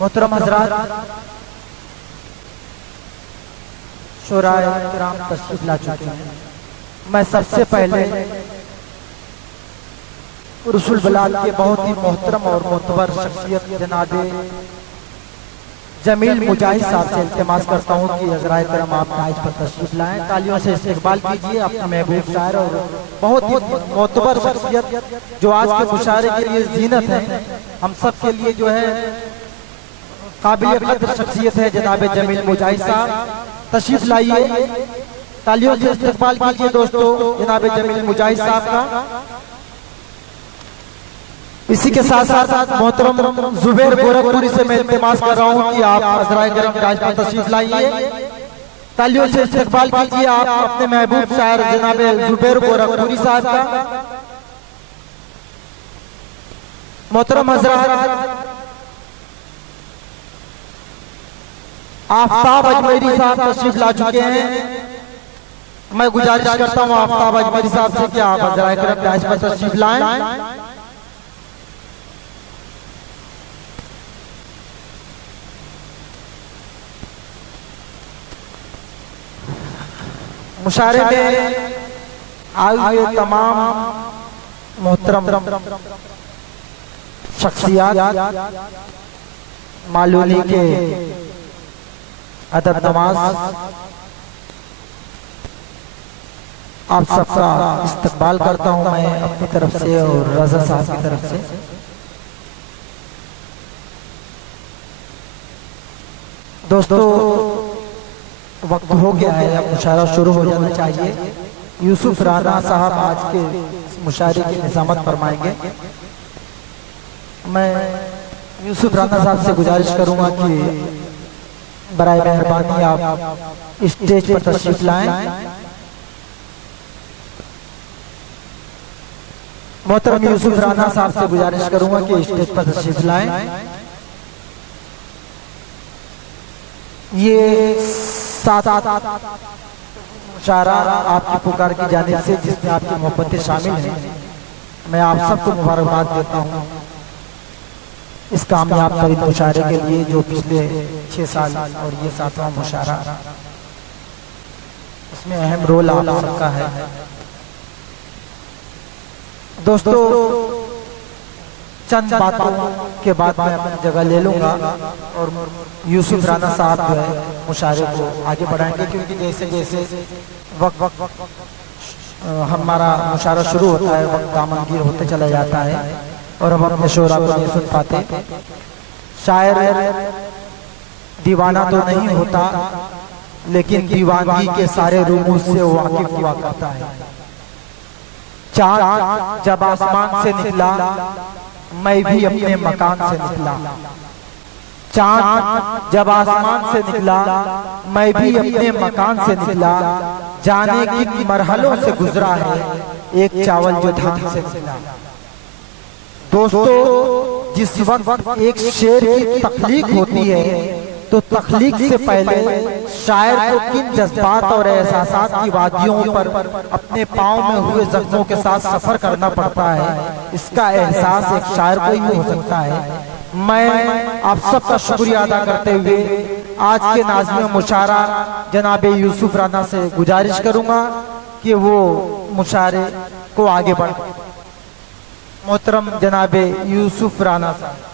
मोहतरम हजरात, शोराए किराम तशरीफ ला चुके हैं। मैं सबसे पहले रसूल बलाल के बहुत ही मोहतरम और मोतबर शख्सियत जनाबे जमील मुजाहिद साहब से इल्तिमास करता हूँ कि हज़रात करम आप आज पर तशरीफ लाएं। तालियों से इस्तकबाल कीजिए अपना महबूब शायर और बहुत ही मोतबर शख्सियत जो आज के मुशायरे के लिए जीनत है, हम सब के लिए जो है काबिल कदर शख्सियत है जनाबे जमील मुजाहिद साहब। तशरीफ लाइए, तालियों से इस्तकबाल कीजिए दोस्तों जनाबे जमील मुजाहिद साहब का। इसी के साथ साथ मोहतरम जुबैर गोरखपुरी से मैं इल्तिमास कर रहा हूँ कि आप हज़रात किराम राज पर तशरीफ लाइए। तालियों से इस्तकबाल कीजिए आप अपने महबूब शायर जनाबे जुबैर गोरखपुरी साहब का। मोहतरम हज़रात, आफ्ताब अजमेरी साहब तशरीफ ला चुके हैं। मैं गुजारिश करता हूँ आफ्ताब अजमेरी साहब से कि आप हज़रात किराम राज पर तशरीफ लाएं। मुशायरे में आए हुए तमाम मोहतरम शख्सियत मालूनी के अदब नवाज, आप सबका इस्तकबाल करता हूं मैं अपनी तरफ से और रजा साहब की तरफ से। दोस्तों वक्त हो गया है, अब मुशायरा शुरू हो जाना चाहिए। यूसुफ राना साहब आज के मुशायरे की निजामत फरमाएंगे। मैं यूसुफ राना साहब से गुजारिश करूंगा कि बराए मेहरबानी आप स्टेज पर तशरीफ लाएं। मोहतरम यूसुफ राना साहब से गुजारिश करूंगा कि स्टेज पर तशरीफ लाएं। ये साथ मुशायरा आपकी पुकार की जानिब से जिसमें आपकी मोहब्बतें शामिल हैं, मैं आप सबको मुबारकबाद देता हूँ इस कामयाब तरीन मुशायरे के लिए जो पिछले 6 साल और ये 7वां मुशायरा, इसमें अहम रोल आप सबका है। दोस्तों चंद बातों के बाद मैं अपनी जगह ले लूंगा और यूसुफ राना साहब जो है मुशायरे को आगे बढ़ाएंगे, क्योंकि जैसे जैसे वक्त हमारा मुशायरा शुरू होता है वक्त दामनगीर होते चला जाता है और हम अपने शोरा को नहीं सुन पाते। शायर दीवाना तो नहीं होता, लेकिन दीवानगी के सारे रूमूज से वाकिफ हुआ करता है। चाँद जब आसमान से निकला मैं भी अपने मकान से निकला। चाँद जब आसमान से निकला मैं भी अपने मकान से निकला। जाने किन मरहलों से गुजरा है एक चावल जो धान से निकला। दोस्तों जिस वक्त एक शेर की तख्लीक होती है तो तख्लीक से पहले शायर को किन जज्बात और एहसासात की वादियों पर अपने पाँव में हुए जख्मों के साथ सफर करना पड़ता है, इसका एहसास एक शायर को ही हो सकता है। मैं आप सबका शुक्रिया अदा करते हुए आज के नाज़िम मुशायरा जनाबे यूसुफ राना से गुजारिश करूंगा कि वो मुशायरे को आगे बढ़। मोहतरम जनाबे यूसुफ राना साहब।